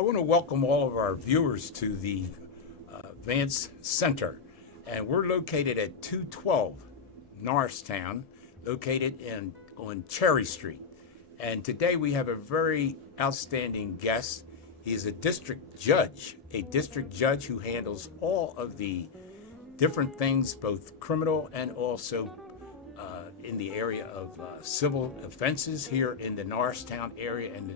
I want to welcome all of our viewers to the Vance Center, and we're located at 212 Norristown, located on Cherry Street. And today we have a very outstanding guest. He is a district judge who handles all of the different things, both criminal and also in the area of civil offenses here in the Norristown area. And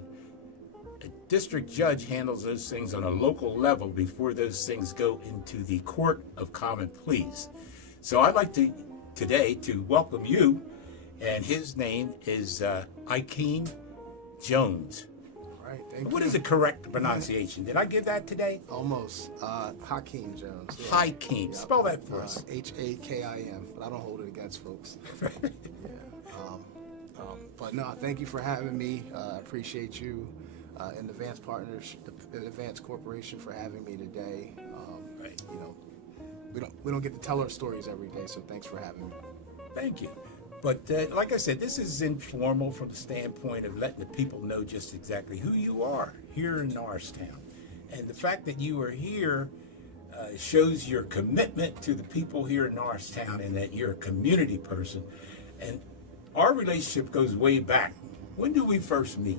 a district judge handles those things on a local level before those things go into the court of common pleas. So I'd like today to welcome you, and his name is Hakim Jones. All right, thank you. What is the correct pronunciation? Did I give that today? Almost. Hakim Jones. Yeah. Hakim. Yep. Spell that for us. Hakim, but I don't hold it against folks. Yeah. But no, thank you for having me. I appreciate you and the Vance Partners, the Vance Corporation for having me today. Right. You know, we don't get to tell our stories every day, so thanks for having me. Thank you. But like I said, this is informal from the standpoint of letting the people know just exactly who you are here in Norristown. And the fact that you are here shows your commitment to the people here in Norristown and that you're a community person. And our relationship goes way back. When did we first meet?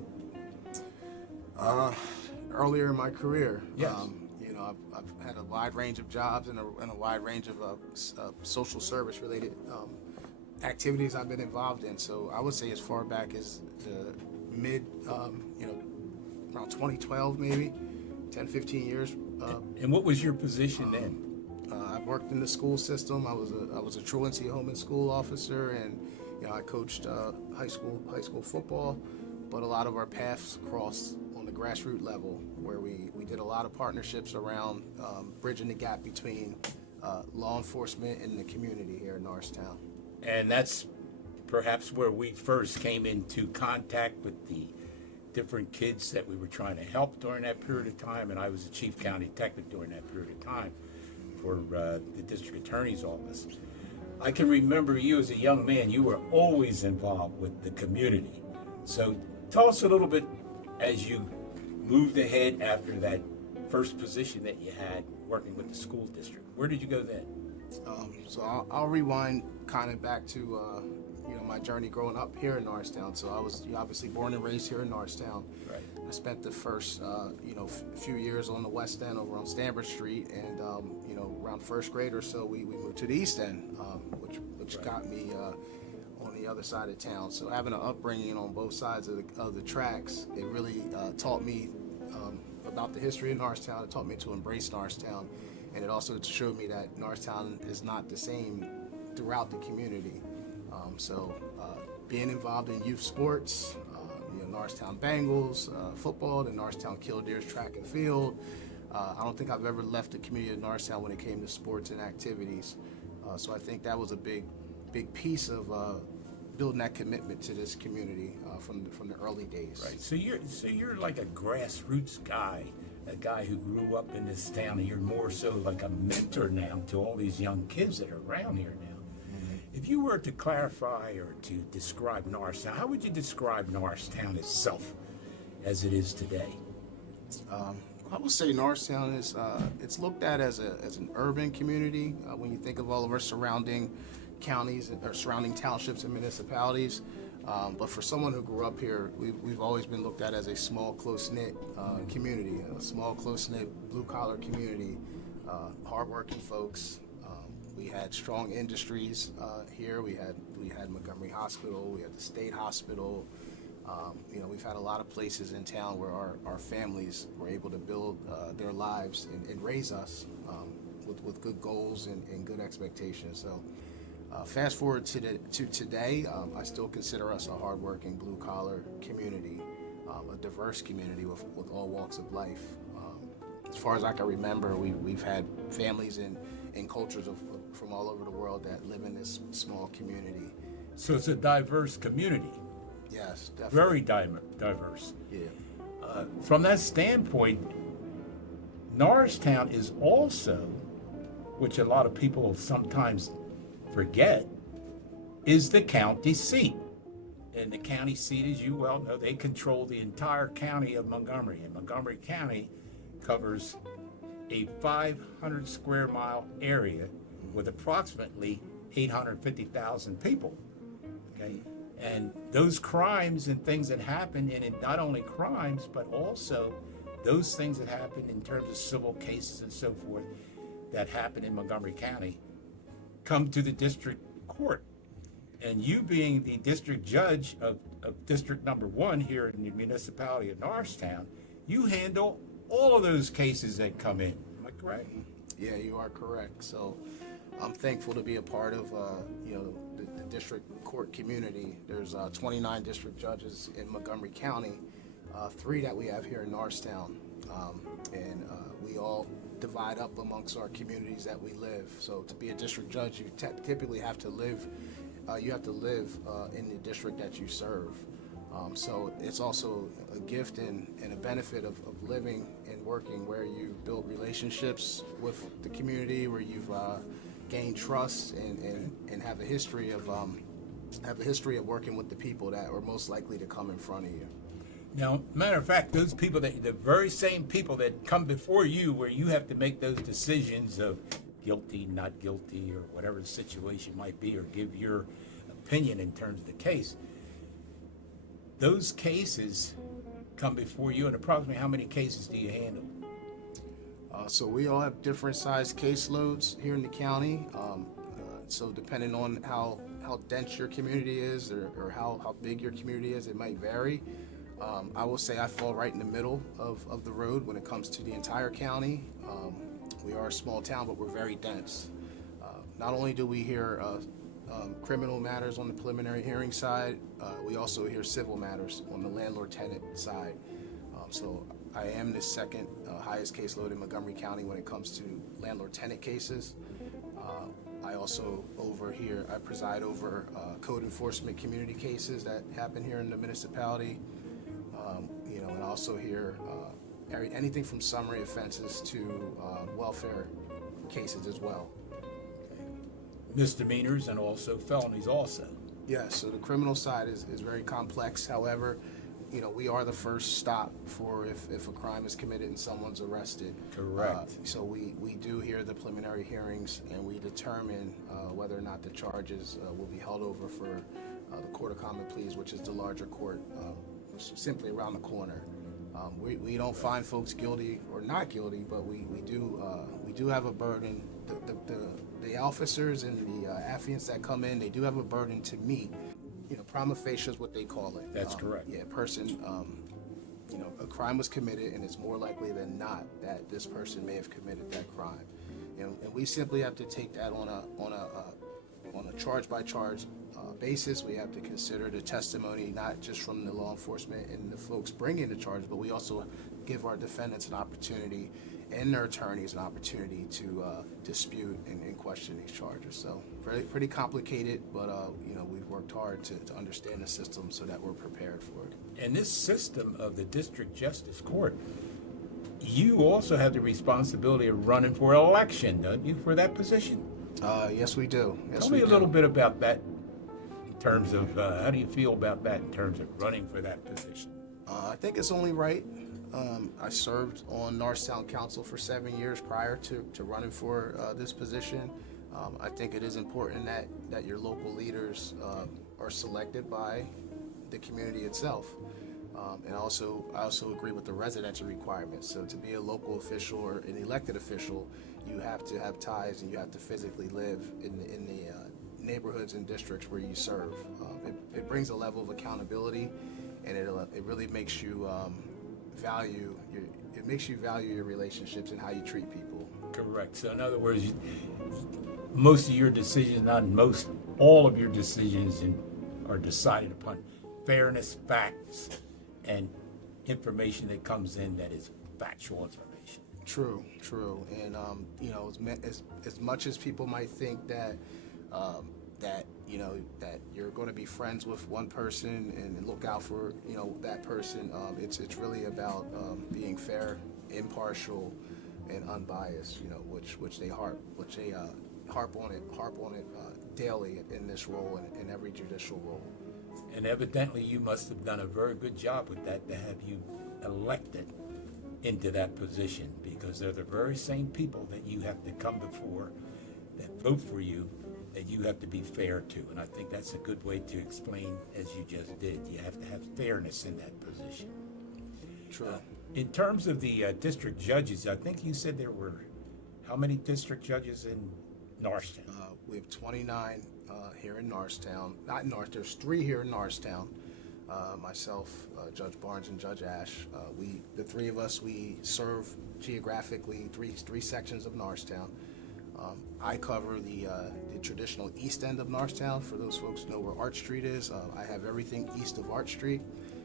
Earlier in my career. Yes. You know, I've had a wide range of jobs and a wide range of social service related activities I've been involved in. So I would say as far back as the mid, around 2012 maybe, 10, 15 years. And what was your position then? I worked in the school system. I was a truancy home and school officer, and I coached high school football. But a lot of our paths crossed on the grassroots level, where we did a lot of partnerships around bridging the gap between law enforcement and the community here in Norristown. And that's perhaps where we first came into contact with the different kids that we were trying to help during that period of time. And I was the chief county detective during that period of time for the district attorney's office. I can remember you as a young man, you were always involved with the community. So tell us a little bit as you moved ahead after that first position that you had working with the school district. Where did you go then? So I'll rewind kind of back to my journey growing up here in Norristown. So I was obviously born and raised here in Norristown. Right. I spent the first few years on the West End over on Stanford Street, and around first grade or so we moved to the East End, which right. got me on the other side of town. So having an upbringing on both sides of the tracks, it really taught me about the history of Norristown. It taught me to embrace Norristown. And it also showed me that Norristown is not the same throughout the community. Being involved in youth sports, Norristown Bengals, football, the Norristown Killdeers track and field. I don't think I've ever left the community of Norristown when it came to sports and activities. So I think that was a big piece of building that commitment to this community from the early days. Right. So you're like a grassroots guy. A guy who grew up in this town, and you're more so like a mentor now to all these young kids that are around here now. Mm-hmm. If you were to clarify or to describe Norristown, how would you describe Norristown itself as it is today? I would say Norristown is it's looked at as an urban community when you think of all of our surrounding counties or surrounding townships and municipalities. But for someone who grew up here, we've always been looked at as a small, close-knit community, a small, close-knit, blue-collar community, hardworking folks. We had strong industries here. We had Montgomery Hospital. We had the State Hospital. We've had a lot of places in town where our families were able to build their lives and raise us with good goals and good expectations. So. Fast forward to today, I still consider us a hardworking blue-collar community, a diverse community with all walks of life. As far as I can remember, we've had families and cultures from all over the world that live in this small community. So it's a diverse community. Yes, definitely. Very diverse. Yeah. From that standpoint, Norristown is also, which a lot of people sometimes forget, is the county seat. And the county seat, as you well know, they control the entire county of Montgomery. And Montgomery County covers a 500 square mile area with approximately 850,000 people. Okay? And those crimes and things that happen, and it, not only crimes, but also those things that happen in terms of civil cases and so forth that happen in Montgomery County come to the district court. And you being the district judge of District Number 1 here in the municipality of Norristown, you handle all of those cases that come in. Am I correct? Yeah, you are correct. So I'm thankful to be a part of the district court community. There's 29 district judges in Montgomery County, 3 that we have here in Norristown, and we all divide up amongst our communities that we live. So to be a district judge, you typically have to live. You have to live in the district that you serve. So it's also a gift and a benefit of living and working where you build relationships with the community, where you've gained trust and have a history of working with the people that are most likely to come in front of you. Now, matter of fact, those people the very same people that come before you, where you have to make those decisions of guilty, not guilty, or whatever the situation might be, or give your opinion in terms of the case. Those cases come before you, and approximately how many cases do you handle? So we all have different sized caseloads here in the county. So depending on how dense your community is or how big your community is, it might vary. I will say I fall right in the middle of the road when it comes to the entire county. We are a small town, but we're very dense. Not only do we hear criminal matters on the preliminary hearing side, we also hear civil matters on the landlord-tenant side. So I am the second highest caseload in Montgomery County when it comes to landlord-tenant cases. I also I preside over code enforcement community cases that happen here in the municipality. And also hear anything from summary offenses to welfare cases as well. Misdemeanors and also felonies also. Yeah, so the criminal side is very complex. However, we are the first stop for if a crime is committed and someone's arrested. Correct. So we do hear the preliminary hearings, and we determine whether or not the charges will be held over for the Court of Common Pleas, which is the larger court, simply around the corner. We don't find folks guilty or not guilty, but we do have a burden. The officers and the affiants that come in, they do have a burden to meet. Prima facie is what they call it. That's correct. Yeah, person, a crime was committed, and it's more likely than not that this person may have committed that crime. And we simply have to take that on a charge by charge basis. We have to consider the testimony, not just from the law enforcement and the folks bringing the charge, but we also give our defendants an opportunity and their attorneys an opportunity to dispute and question these charges. So pretty complicated, but we've worked hard to understand the system so that we're prepared for it. And this system of the District Justice Court, you also have the responsibility of running for election, don't you, for that position? Yes, we do. Tell me a little bit about that in terms of how do you feel about that in terms of running for that position? I think it's only right. I served on Norristown Council for 7 years prior to running for this position. I think it is important that your local leaders are selected by the community itself. And I also agree with the residency requirements. So to be a local official or an elected official, you have to have ties and you have to physically live in the neighborhoods and districts where you serve. It brings a level of accountability, and it really makes you value your relationships and how you treat people. Correct. So in other words, most of your decisions, not most, all of your decisions are decided upon fairness, facts, and information that comes in that is factual information. True. And as much as people might think that you're going to be friends with one person and look out for that person, it's really about being fair, impartial, and unbiased. Which they harp on it daily in this role and in every judicial role. And evidently you must have done a very good job with that to have you elected into that position, because they're the very same people that you have to come before that vote for you, that you have to be fair to. And I think that's a good way to explain, as you just did. You have to have fairness in that position. True. In terms of the district judges, I think you said there were how many district judges in Norristown? We have 29 here in Norristown. Not in North. There's 3 here in Norristown. Myself, Judge Barnes, and Judge Ash. The 3 of us, we serve geographically three sections of Norristown. I cover the traditional east end of Norristown. For those folks who know where Arch Street is, I have everything east of Arch Street,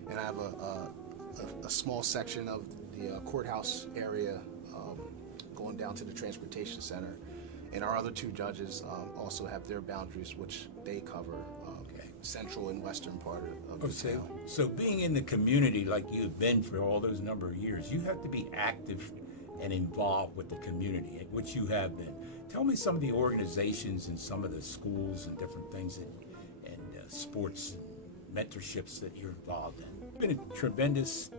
and I have a small section of the courthouse area going down to the transportation center. And our other 2 judges also have their boundaries, which they cover central and western part of the town. So being in the community like you've been for all those number of years, you have to be active and involved with the community, which you have been. Tell me some of the organizations and some of the schools and different things and sports mentorships that you're involved in. You've been a tremendous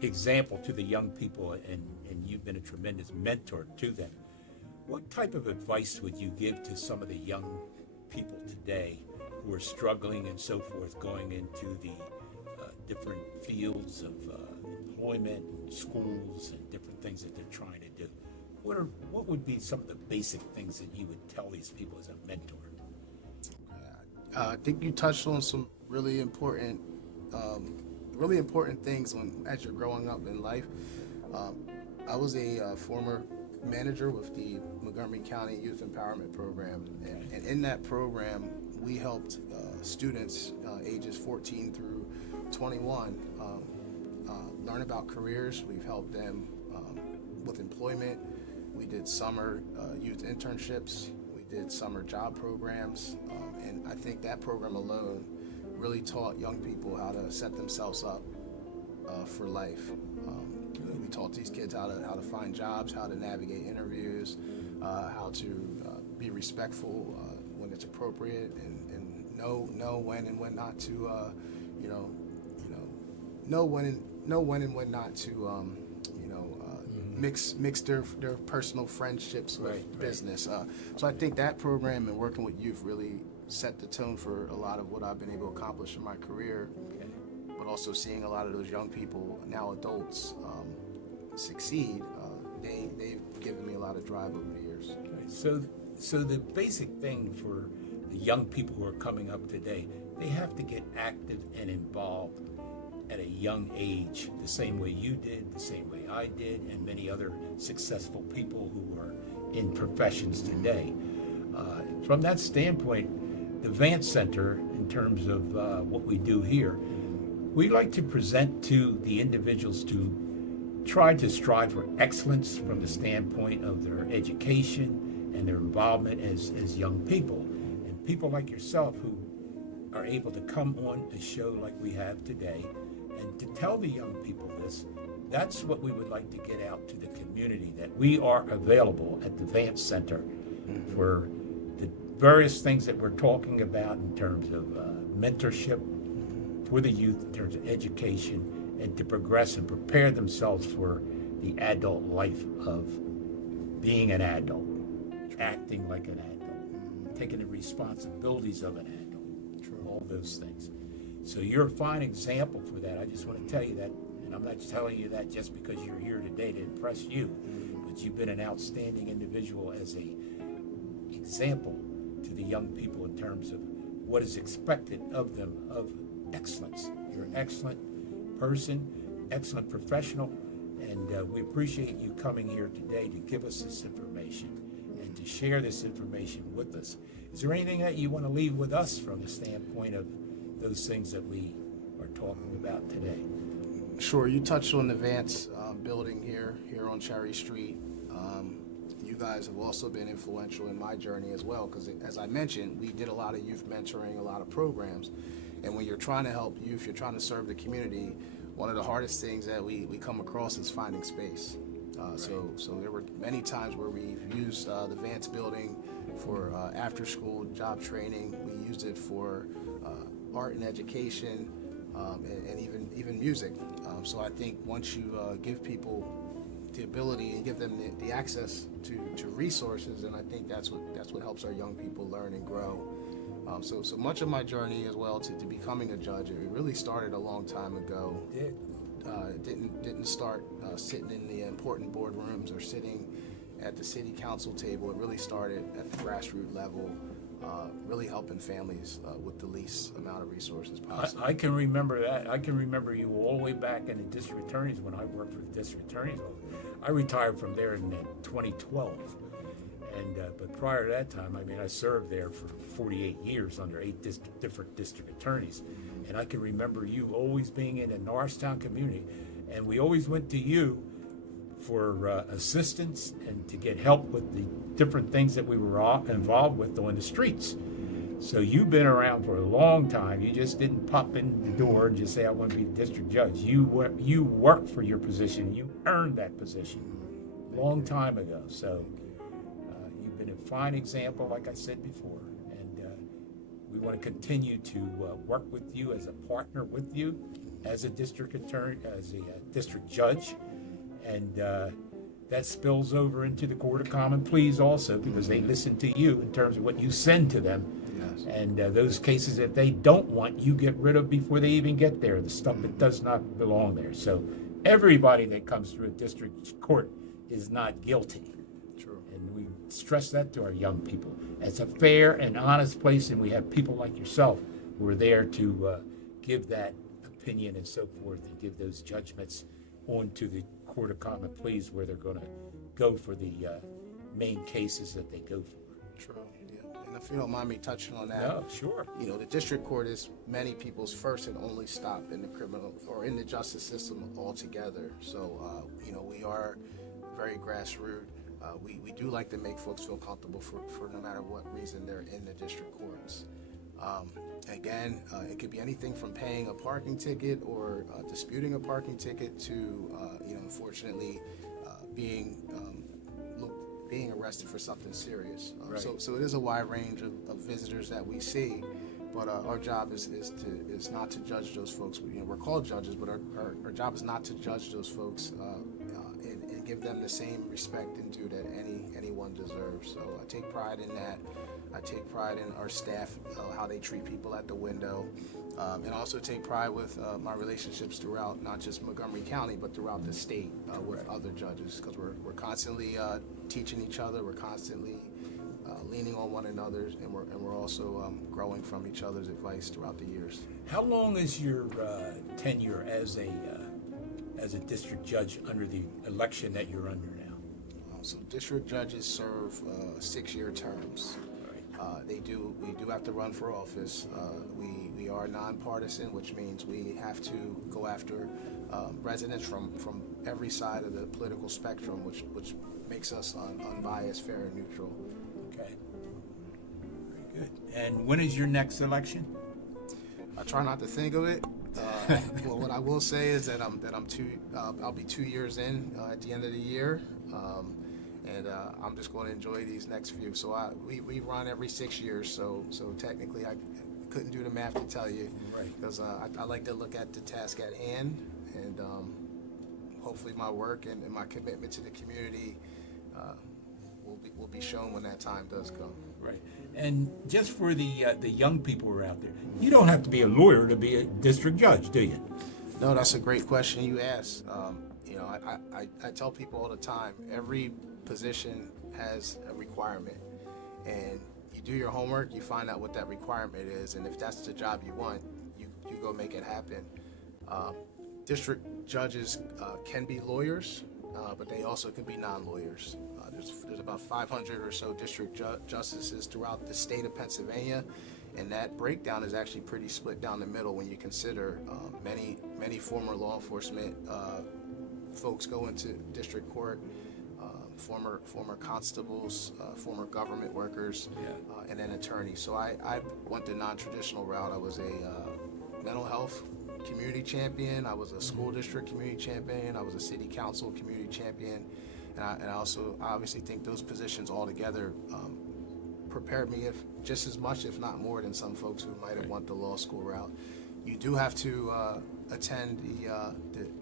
example to the young people, and you've been a tremendous mentor to them. What type of advice would you give to some of the young people today who are struggling and so forth, going into the different fields of employment and schools and different things that they're trying to do? What would be some of the basic things that you would tell these people as a mentor? I think you touched on some really important things as you're growing up in life. I was a former manager with the Montgomery County Youth Empowerment Program, and in that program, we helped students ages 14 through 21 learn about careers. We've helped them with employment. We did summer youth internships. We did summer job programs, and I think that program alone really taught young people how to set themselves up for life. We taught these kids how to find jobs, how to navigate interviews, how to be respectful when it's appropriate, and know when and when not to, know when and when not to, mix their personal friendships with business. So I think that program and working with youth really set the tone for a lot of what I've been able to accomplish in my career. But also seeing a lot of those young people, now adults, succeed, they've given me a lot of drive over the years. Okay. So the basic thing for the young people who are coming up today, they have to get active and involved at a young age, the same way you did, the same way I did, and many other successful people who are in professions today. From that standpoint, the Vance Center, in terms of what we do here, we like to present to the individuals to try to strive for excellence from the standpoint of their education and their involvement as young people. And people like yourself who are able to come on a show like we have today and to tell the young people this, that's what we would like to get out to the community, that we are available at the Vance Center for the various things that we're talking about in terms of mentorship for the youth, in terms of education, and to progress and prepare themselves for the adult life of being an adult, acting like an adult, taking the responsibilities of an adult, all those things. So you're a fine example for that. I just want to tell you that, and I'm not telling you that just because you're here today to impress you, but you've been an outstanding individual as a example to the young people in terms of what is expected of them, of excellence. You're an excellent person, excellent professional, and we appreciate you coming here today to give us this information and to share this information with us. Is there anything that you want to leave with us from the standpoint of those things that we are talking about today? Sure. You touched on the Vance building here on Cherry Street. You guys have also been influential in my journey as well, because as I mentioned, we did a lot of youth mentoring, a lot of programs. And when you're trying to help youth, you're trying to serve the community, one of the hardest things that we come across is finding space. So there were many times where we've used the Vance building for after-school job training. We used it for art and education, and even music. So I think once you give people the ability and give them the access to resources, and I think that's what helps our young people learn and grow. So much of my journey as well to becoming a judge, it really started a long time ago. It didn't start sitting in the important boardrooms or sitting at the city council table. It really started at the grassroots level, really helping families with the least amount of resources possible. I can remember that. I can remember you all the way back in the district attorneys when I worked for the district attorney's office. I retired from there in 2012. And but prior to that time, I mean, I served there for 48 years under 8 different district attorneys. And I can remember you always being in the Norristown community, and we always went to you for assistance and to get help with the different things that we were all involved with on the streets. So you've been around for a long time. You just didn't pop in the door and just say, I want to be the district judge. You worked for your position. You earned that position a long time ago. So you've been a fine example, like I said before. And we want to continue to work with you as a partner with you, as a district attorney, as a district judge. And that spills over into the Court of Common Pleas also, because they listen to you in terms of what you send to them. Yes. And those cases that they don't want, you get rid of before they even get there, the stuff that does not belong there. So everybody that comes through a district court is not guilty. True. And we stress that to our young people. It's a fair and honest place, and we have people like yourself who are there to give that opinion and so forth, and give those judgments on to the Court of Common Pleas, where they're going to go for the main cases that they go for. True. Yeah. And if you don't mind me touching on that, no, sure. You know, the district court is many people's first and only stop in the criminal or in the justice system altogether. So, you know, we are very grassroots. We do like to make folks feel comfortable for no matter what reason they're in the district courts. Again, it could be anything from paying a parking ticket or disputing a parking ticket to, you know, unfortunately, being arrested for something serious. Right. So it is a wide range of visitors that we see, but our job is not to judge those folks. You know, we're called judges, but our job is not to judge those folks and give them the same respect and due that anyone deserves. So I take pride in that. I take pride in our staff, how they treat people at the window, and also take pride with my relationships throughout not just Montgomery County, but throughout the state with other judges, because we're constantly teaching each other, we're constantly leaning on one another, and we're also growing from each other's advice throughout the years. How long is your tenure as a district judge under the election that you're under now? So district judges serve 6-year terms. We do have to run for office. We are nonpartisan, which means we have to go after residents from every side of the political spectrum, which makes us unbiased, fair, and neutral. Okay. Very good. And when is your next election? I try not to think of it. Well, what I will say is that I'll be 2 years in at the end of the year. And I'm just going to enjoy these next few. So we run every 6 years. So technically, I couldn't do the math to tell you, right? Because I like to look at the task at hand, and hopefully my work and my commitment to the community will be shown when that time does come. Right. And just for the young people who are out there, you don't have to be a lawyer to be a district judge, do you? No, that's a great question you asked. You know, I tell people all the time, every position has a requirement, and you do your homework, you find out what that requirement is, and if that's the job you want, you go make it happen. District judges can be lawyers, but they also can be non-lawyers. There's about 500 or so district justices throughout the state of Pennsylvania, and that breakdown is actually pretty split down the middle when you consider many former law enforcement folks go into district court, former constables, former government workers, and then attorneys. So I went the non-traditional route. I was a mental health community champion. I was a school district community champion. I was a city council community champion. And I also obviously think those positions all together prepared me just as much, if not more, than some folks who might have went the law school route. You do have to attend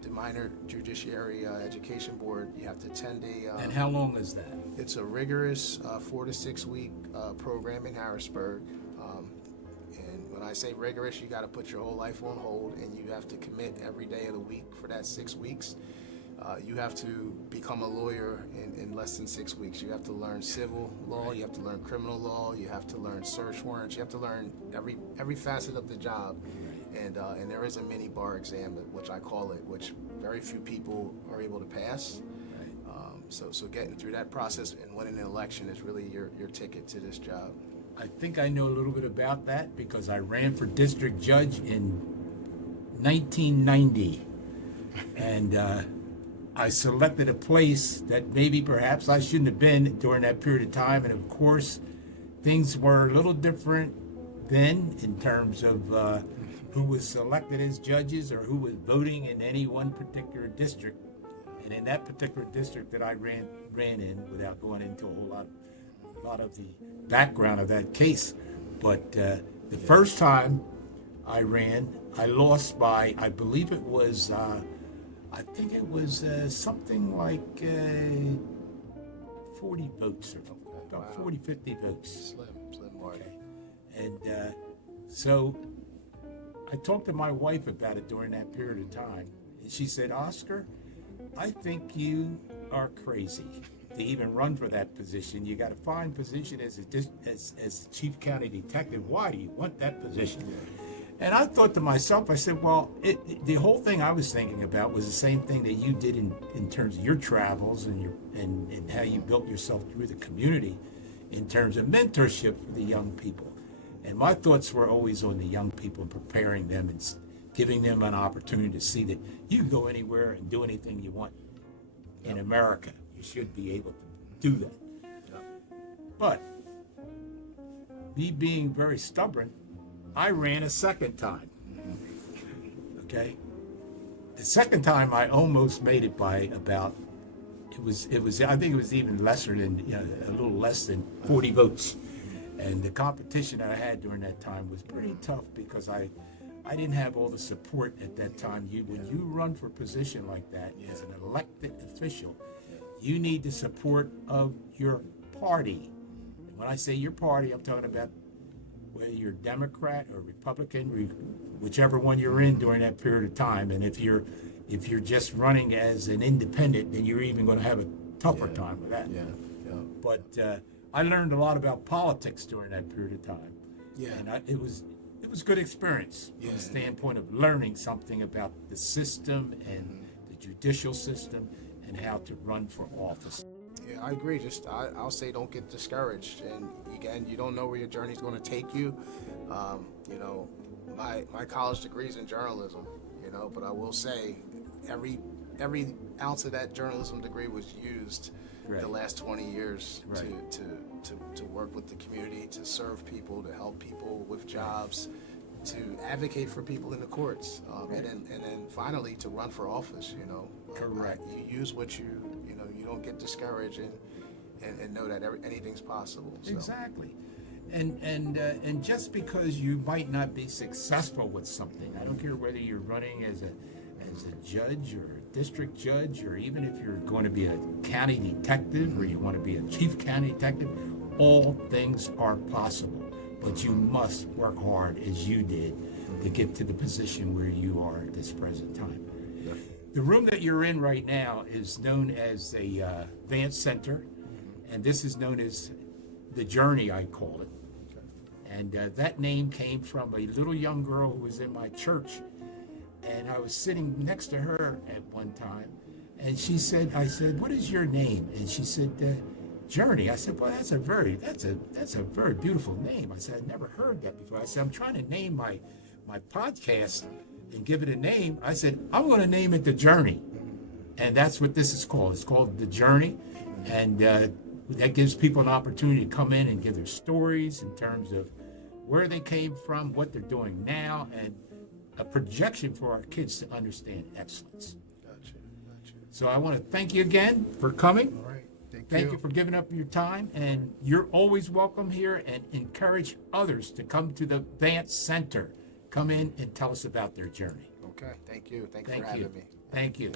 the minor judiciary education board. You have to attend And how long is that? it's a rigorous 4 to 6 week program in Harrisburg. And when I say rigorous, you got to put your whole life on hold, and you have to commit every day of the week for that 6 weeks. You have to become a lawyer in less than 6 weeks. You have to learn civil law, you have to learn criminal law, you have to learn search warrants, you have to learn every facet of the job. And there is a mini bar exam, which I call it, which very few people are able to pass. So getting through that process and winning an election is really your ticket to this job. I think I know a little bit about that because I ran for district judge in 1990. And I selected a place that maybe perhaps I shouldn't have been during that period of time. And of course, things were a little different then in terms of who was selected as judges or who was voting in any one particular district. And in that particular district that I ran in, without going into a whole lot of the background of that case, but the first time I ran, I lost by, I believe it was, I think it was something like 40 votes or about 40, 50 votes. Slim margin. Okay. And so I talked to my wife about it during that period of time, and she said, Oscar, I think you are crazy to even run for that position. You got a fine position as chief county detective. Why do you want that position? And I thought to myself, I said, well, the whole thing I was thinking about was the same thing that you did in terms of your travels and how you built yourself through the community in terms of mentorship for the young people. And my thoughts were always on the young people and preparing them and giving them an opportunity to see that you can go anywhere and do anything you want in America. You should be able to do that. But me being very stubborn, I ran a second time. Okay? The second time I almost made it by about, it was I think it was even lesser than, a little less than 40 votes. And the competition I had during that time was pretty tough because I didn't have all the support at that time. When you run for a position like that as an elected official, you need the support of your party. And when I say your party, I'm talking about whether you're Democrat or Republican, whichever one you're in during that period of time. And if you're just running as an independent, then you're even going to have a tougher time with that. But I learned a lot about politics during that period of time. And it was good experience from the standpoint of learning something about the system and the judicial system and how to run for office. Yeah, I agree. I'll say don't get discouraged. And again, you don't know where your journey's going to take you. My college degree is in journalism, but I will say every ounce of that journalism degree was used the last 20 years to work with the community, to serve people, to help people with jobs, to advocate for people in the courts, and then finally to run for office. Correct. You use what you don't get discouraged and know that anything's possible. So. Exactly. And just because you might not be successful with something, I don't care whether you're running as a judge or a district judge, or even if you're going to be a county detective or you want to be a chief county detective, all things are possible. But you must work hard as you did to get to the position where you are at this present time. The room that you're in right now is known as the Vance Center, and this is known as the Journey, I call it. And that name came from a little young girl who was in my church, and I was sitting next to her at one time, and I said, what is your name? And she said, Journey. I said, well, that's a very beautiful name. I said, I'd never heard that before. I said, I'm trying to name my podcast and give it a name. I said, I'm going to name it The Journey. And that's what this is called. It's called The Journey. And that gives people an opportunity to come in and give their stories in terms of where they came from, what they're doing now, and a projection for our kids to understand excellence. Gotcha. So I want to thank you again for coming. All right. Thank Thank you for giving up your time, and you're always welcome here, and encourage others to come to the Vance Center. Come in and tell us about their journey. Okay, thank you. Thank you Thank for you. having me. Thank you.